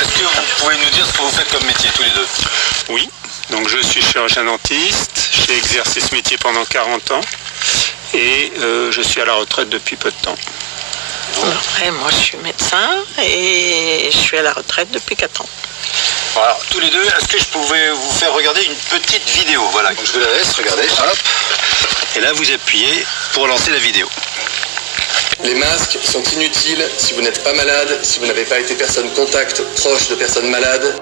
Est-ce que vous pouvez nous dire ce que vous faites comme métier tous les deux? Oui, donc je suis chirurgien dentiste, j'ai exercé ce métier pendant 40 ans et je suis à la retraite depuis peu de temps. Et moi je suis médecin et je suis à la retraite depuis 4 ans. Alors, tous les deux, est-ce que je pouvais vous faire regarder une petite vidéo? Voilà, donc je vous la laisse, regardez, hop. Et là, vous appuyez pour lancer la vidéo. Les masques sont inutiles si vous n'êtes pas malade, si vous n'avez pas été personne contact proche de personnes malades.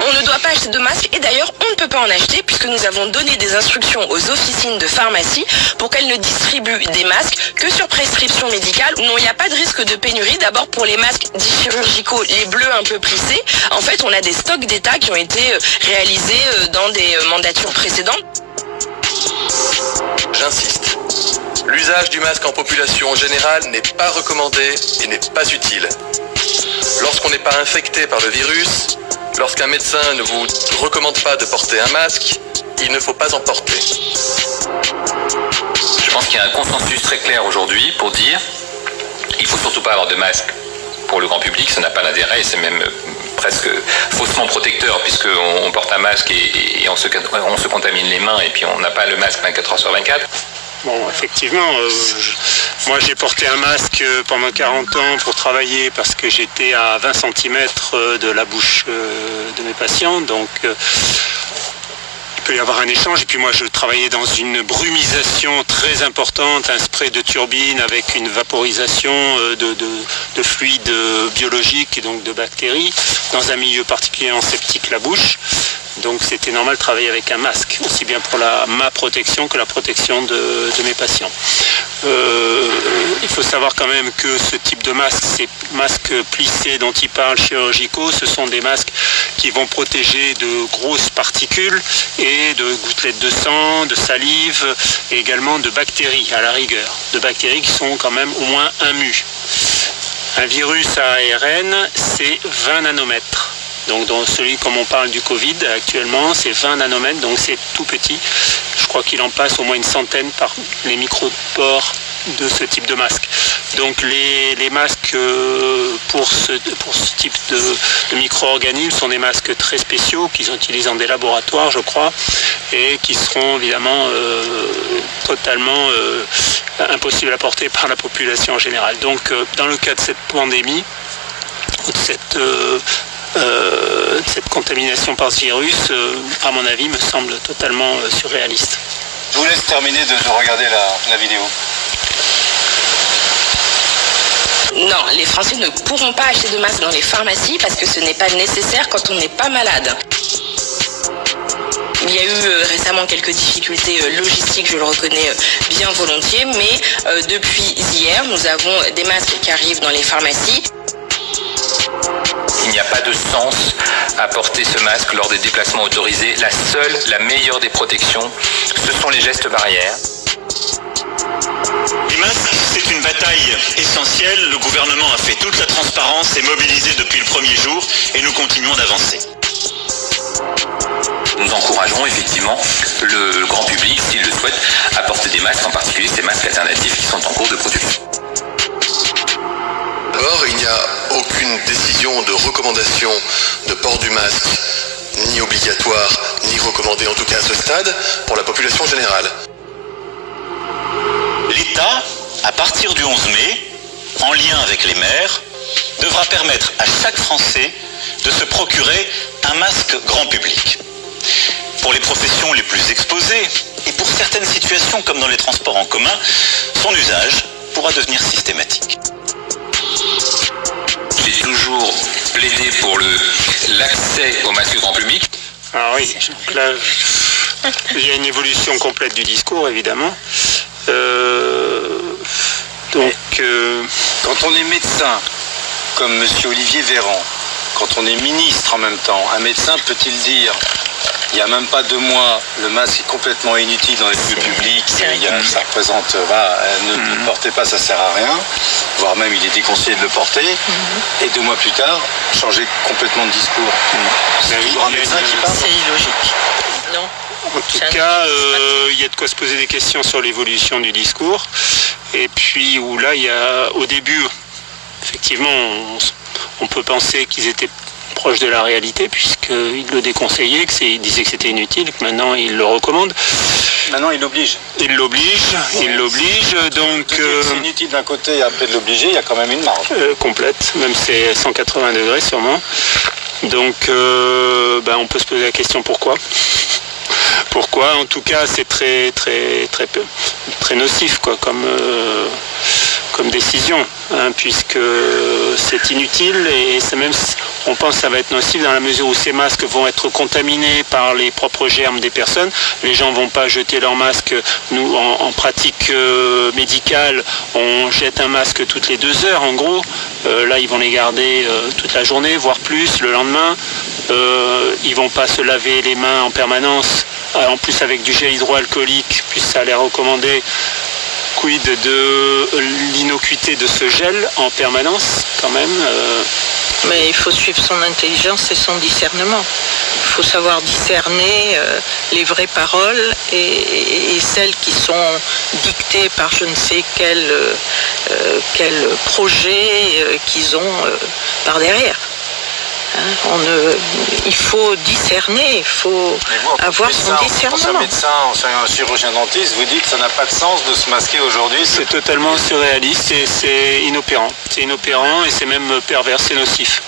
On ne doit pas acheter de masques et d'ailleurs on ne peut pas en acheter puisque nous avons donné des instructions aux officines de pharmacie pour qu'elles ne distribuent des masques que sur prescription médicale. Non, il n'y a pas de risque de pénurie. D'abord pour les masques dits chirurgicaux, les bleus un peu plissés. En fait, on a des stocks d'État qui ont été réalisés dans des mandatures précédentes. J'insiste, l'usage du masque en population générale n'est pas recommandé et n'est pas utile. Lorsqu'on n'est pas infecté par le virus, lorsqu'un médecin ne vous recommande pas de porter un masque, il ne faut pas en porter. Je pense qu'il y a un consensus très clair aujourd'hui pour dire il ne faut surtout pas avoir de masque pour le grand public, ça n'a pas d'intérêt et c'est même presque faussement protecteur puisqu'on porte un masque et on se contamine les mains et puis on n'a pas le masque 24 heures sur 24. Bon, effectivement, moi j'ai porté un masque pendant 40 ans pour travailler parce que j'étais à 20 cm de la bouche de mes patients, donc il peut y avoir un échange. Et puis moi je travaillais dans une brumisation très importante, un spray de turbine avec une vaporisation de fluides biologiques et donc de bactéries, dans un milieu particulièrement septique, la bouche. Donc c'était normal de travailler avec un masque, aussi bien pour ma protection que la protection de mes patients. Il faut savoir quand même que ce type de masque, ces masques plissés dont il parle, chirurgicaux, ce sont des masques qui vont protéger de grosses particules et de gouttelettes de sang, de salive et également de bactéries à la rigueur, de bactéries qui sont quand même au moins un mu. Un virus à ARN, c'est 20 nanomètres. Donc dans celui, comme on parle du Covid actuellement, c'est 20 nanomètres, donc c'est tout petit. Je crois qu'il en passe au moins une centaine par les micropores de ce type de masque. Donc les masques pour ce type de micro-organismes sont des masques très spéciaux qu'ils utilisent dans des laboratoires, je crois, et qui seront évidemment totalement impossibles à porter par la population en général. Donc dans le cas de cette pandémie, de cette contamination par ce virus, à mon avis, me semble totalement surréaliste. Je vous laisse terminer de regarder la vidéo. Non, les Français ne pourront pas acheter de masques dans les pharmacies parce que ce n'est pas nécessaire quand on n'est pas malade. Il y a eu récemment quelques difficultés logistiques, je le reconnais bien volontiers, mais depuis hier, nous avons des masques qui arrivent dans les pharmacies. Il n'y a pas de sens à porter ce masque lors des déplacements autorisés. La meilleure des protections, ce sont les gestes barrières. Les masques, c'est une bataille essentielle. Le gouvernement a fait toute la transparence et mobilisé depuis le premier jour et nous continuons d'avancer. Nous encourageons effectivement le grand public, s'il le souhaite, à porter des masques, en particulier ces masques alternatifs qui sont en cours de production. D'abord, il n'y a aucune décision de recommandation de port du masque, ni obligatoire, ni recommandé en tout cas à ce stade, pour la population générale. L'État, à partir du 11 mai, en lien avec les maires, devra permettre à chaque Français de se procurer un masque grand public. Pour les professions les plus exposées, et pour certaines situations comme dans les transports en commun, son usage pourra devenir systématique. J'ai toujours plaidé pour l'accès au masque grand public. Ah oui, là, il y a une évolution complète du discours, évidemment. Quand on est médecin, comme M. Olivier Véran, quand on est ministre en même temps, un médecin peut-il dire il n'y a même pas 2 mois, le masque est complètement inutile dans les lieux publics, ça représente, ne le portez pas, ça sert à rien, voire même il est déconseillé de le porter, et 2 mois plus tard, changer complètement de discours. C'est toujours un médecin qui parle. C'est illogique. Non. En tout cas, il y a de quoi se poser des questions sur l'évolution du discours. Et puis où là, il y a au début, effectivement, on peut penser qu'ils étaient proches de la réalité puisqu'ils le déconseillaient, qu'ils disaient que c'était inutile, que maintenant ils le recommandent. Maintenant, il l'oblige. Ils l'obligent, donc... C'est inutile d'un côté et après de l'obliger, il y a quand même une marge. Complète, même c'est 180 degrés sûrement. Donc on peut se poser la question pourquoi. Pourquoi? En tout cas, c'est très nocif quoi, comme décision, hein, puisque c'est inutile et c'est même, on pense que ça va être nocif dans la mesure où ces masques vont être contaminés par les propres germes des personnes. Les gens ne vont pas jeter leurs masques. Nous, en pratique médicale, on jette un masque toutes les 2 heures en gros. Là, ils vont les garder toute la journée, voire plus, le lendemain. Ils ne vont pas se laver les mains en permanence, en plus avec du gel hydroalcoolique, puisque ça a l'air recommandé. Quid de l'innocuité de ce gel en permanence quand même Mais il faut suivre son intelligence et son discernement. Il faut savoir discerner les vraies paroles et celles qui sont dictées par je ne sais quel projet qu'ils ont par derrière. Il faut discerner, il faut avoir son discernement. Pour un médecin, un chirurgien dentiste, vous dites que ça n'a pas de sens de se masquer aujourd'hui. C'est totalement surréaliste et c'est inopérant. C'est inopérant et c'est même pervers, c'est nocif.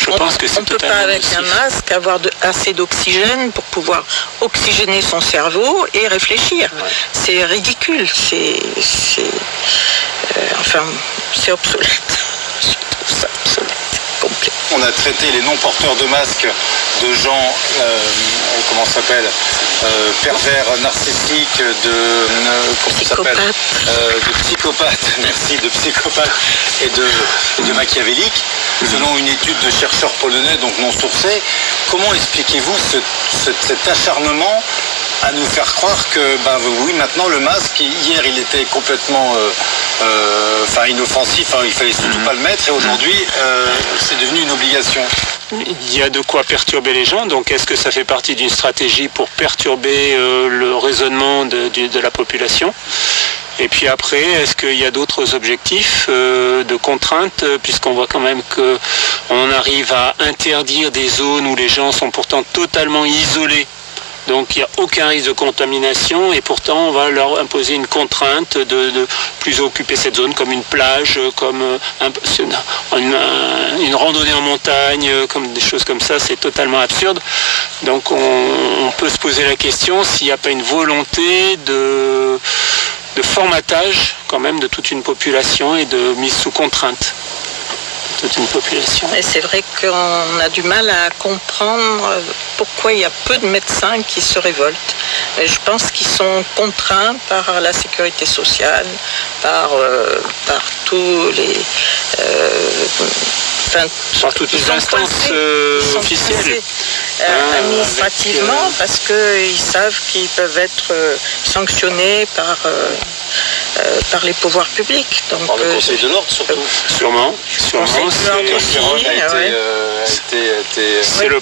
Je pense que c'est on ne peut pas avec nocif. un masque avoir assez d'oxygène pour pouvoir oxygéner son cerveau et réfléchir. Ouais. C'est ridicule, c'est obsolète. Je trouve ça obsolète. Complet. On a traité les non-porteurs de masques de gens, pervers narcissiques, de psychopathes, merci, de psychopathes et de machiavéliques, selon une étude de chercheurs polonais, donc non sourcés. Comment expliquez-vous cet acharnement à nous faire croire que, oui, maintenant le masque, hier il était complètement inoffensif, il fallait surtout pas le mettre, et aujourd'hui c'est devenu une obligation. Il y a de quoi perturber les gens, donc est-ce que ça fait partie d'une stratégie pour perturber le raisonnement de la population? Et puis après, est-ce qu'il y a d'autres objectifs de contraintes, puisqu'on voit quand même qu'on arrive à interdire des zones où les gens sont pourtant totalement isolés. Donc il n'y a aucun risque de contamination et pourtant on va leur imposer une contrainte de plus occuper cette zone comme une plage, comme une randonnée en montagne, comme des choses comme ça, c'est totalement absurde. Donc on peut se poser la question s'il n'y a pas une volonté de formatage quand même de toute une population et de mise sous contrainte. Une population. Et c'est vrai qu'on a du mal à comprendre pourquoi il y a peu de médecins qui se révoltent. Et je pense qu'ils sont contraints par la sécurité sociale, par tous les... par toutes les instances officielles. Administrativement, parce qu'ils savent qu'ils peuvent être sanctionnés par les pouvoirs publics. Donc, par le Conseil de l'ordre surtout. Sûrement. C'est le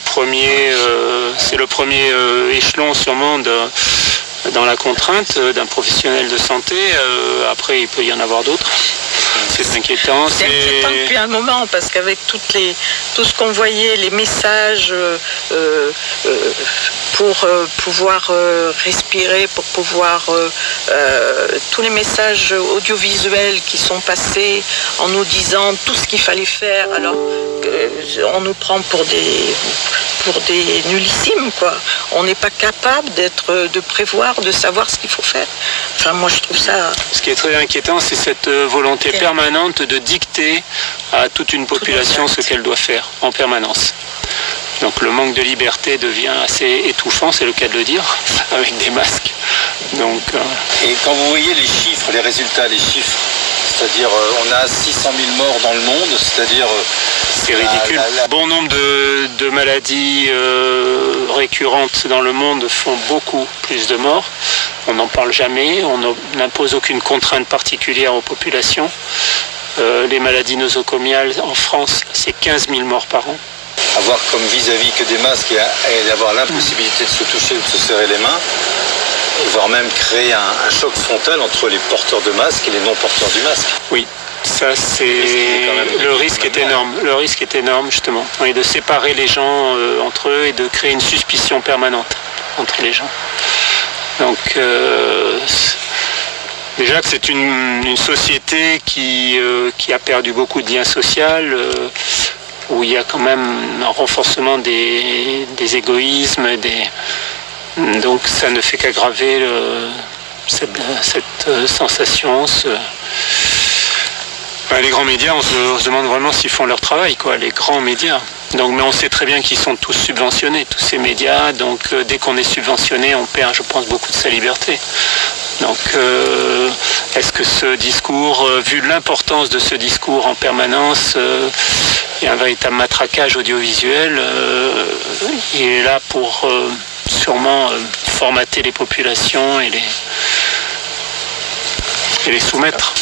premier échelon sûrement dans la contrainte d'un professionnel de santé. Après, il peut y en avoir d'autres. C'est inquiétant. C'est inquiétant depuis un moment parce qu'avec tout ce qu'on voyait, les messages pour pouvoir respirer, pour pouvoir tous les messages audiovisuels qui sont passés en nous disant tout ce qu'il fallait faire, alors on nous prend pour des nullissimes, quoi. On n'est pas capable de prévoir, de savoir ce qu'il faut faire. Enfin, moi, je trouve ça... Ce qui est très inquiétant, c'est cette volonté permanente de dicter à toute une population ce qu'elle doit faire en permanence. Donc le manque de liberté devient assez étouffant, c'est le cas de le dire, avec des masques. Donc, Et quand vous voyez les chiffres, les résultats, les chiffres, c'est-à-dire on a 600 000 morts dans le monde, c'est-à-dire... C'est ridicule. Bon nombre de maladies récurrentes dans le monde font beaucoup plus de morts. On n'en parle jamais, on n'impose aucune contrainte particulière aux populations. Les maladies nosocomiales en France, c'est 15 000 morts par an. avoir comme vis-à-vis que des masques et avoir l'impossibilité de se toucher ou de se serrer les mains, voire même créer un choc frontal entre les porteurs de masques et les non-porteurs du masque. Oui, ça c'est... Le risque est énorme. Le risque est énorme, justement. Oui, de séparer les gens entre eux et de créer une suspicion permanente entre les gens. Donc, déjà que c'est une société qui a perdu beaucoup de liens sociaux, où il y a quand même un renforcement des égoïsmes, donc ça ne fait qu'aggraver cette sensation. Les grands médias, on se demande vraiment s'ils font leur travail, quoi, les grands médias. Donc, mais on sait très bien qu'ils sont tous subventionnés, tous ces médias. Donc dès qu'on est subventionné, on perd, je pense, beaucoup de sa liberté. Donc est-ce que ce discours, vu l'importance de ce discours en permanence, il y a un véritable matraquage audiovisuel, il est là pour sûrement formater les populations et les soumettre.